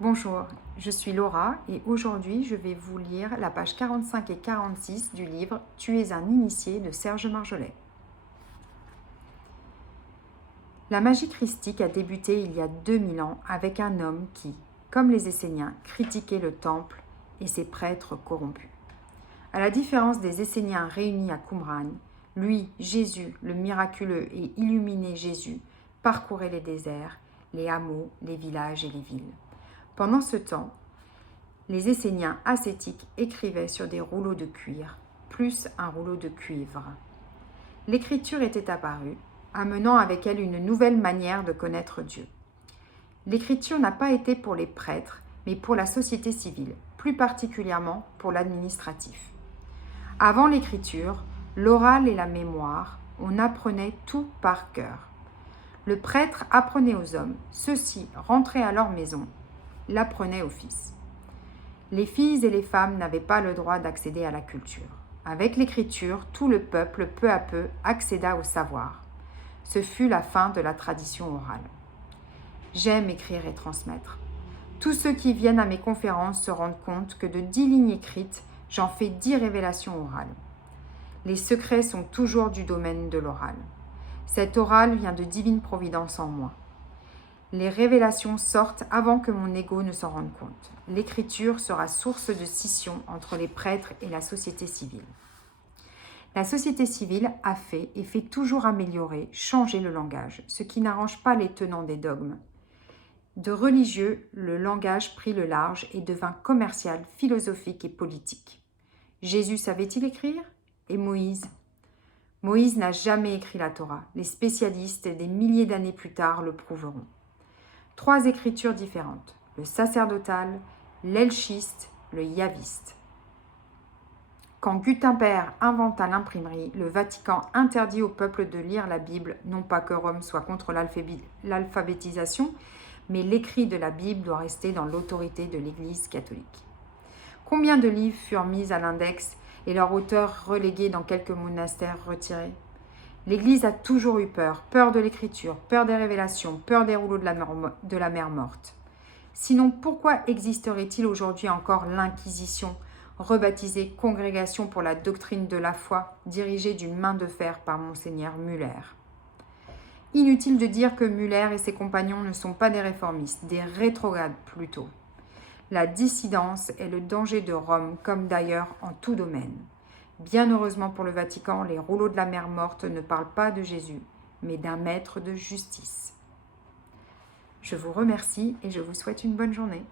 Bonjour, je suis Laura et aujourd'hui je vais vous lire la page 45 et 46 du livre « Tu es un initié » de Serge Marjolais. La magie christique a débuté il y a 2000 ans avec un homme qui, comme les Esséniens, critiquait le temple et ses prêtres corrompus. À la différence des Esséniens réunis à Qumran, lui, Jésus, le miraculeux et illuminé Jésus, parcourait les déserts, les hameaux, les villages et les villes. Pendant ce temps, les Esséniens ascétiques écrivaient sur des rouleaux de cuir, plus un rouleau de cuivre. L'écriture était apparue, amenant avec elle une nouvelle manière de connaître Dieu. L'écriture n'a pas été pour les prêtres, mais pour la société civile, plus particulièrement pour l'administratif. Avant l'écriture, l'oral et la mémoire, on apprenait tout par cœur. Le prêtre apprenait aux hommes, ceux-ci rentraient à leur maison, l'apprenaient aux fils. Les filles et les femmes n'avaient pas le droit d'accéder à la culture. Avec l'écriture, tout le peuple, peu à peu, accéda au savoir. Ce fut la fin de la tradition orale. J'aime écrire et transmettre. Tous ceux qui viennent à mes conférences se rendent compte que de 10 lignes écrites, j'en fais 10 révélations orales. Les secrets sont toujours du domaine de l'oral. Cet oral vient de divine providence en moi. Les révélations sortent avant que mon ego ne s'en rende compte. L'écriture sera source de scission entre les prêtres et la société civile. La société civile a fait et fait toujours améliorer, changer le langage, ce qui n'arrange pas les tenants des dogmes. De religieux, le langage prit le large et devint commercial, philosophique et politique. Jésus savait-il écrire? Et Moïse? Moïse n'a jamais écrit la Torah. Les spécialistes, des milliers d'années plus tard, le prouveront. 3 écritures différentes, le sacerdotal, l'elchiste, le yaviste. Quand Gutenberg inventa l'imprimerie, le Vatican interdit au peuple de lire la Bible, non pas que Rome soit contre l'alphabétisation, mais l'écrit de la Bible doit rester dans l'autorité de l'Église catholique. Combien de livres furent mis à l'index et leurs auteurs relégués dans quelques monastères retirés? L'Église a toujours eu peur de l'écriture, peur des révélations, peur des rouleaux de la mer morte. Sinon, pourquoi existerait-il aujourd'hui encore l'Inquisition, rebaptisée Congrégation pour la doctrine de la foi, dirigée d'une main de fer par Monseigneur Muller? Inutile de dire que Muller et ses compagnons ne sont pas des réformistes, des rétrogrades plutôt. La dissidence est le danger de Rome, comme d'ailleurs en tout domaine. Bien heureusement pour le Vatican, les rouleaux de la mer morte ne parlent pas de Jésus, mais d'un maître de justice. Je vous remercie et je vous souhaite une bonne journée.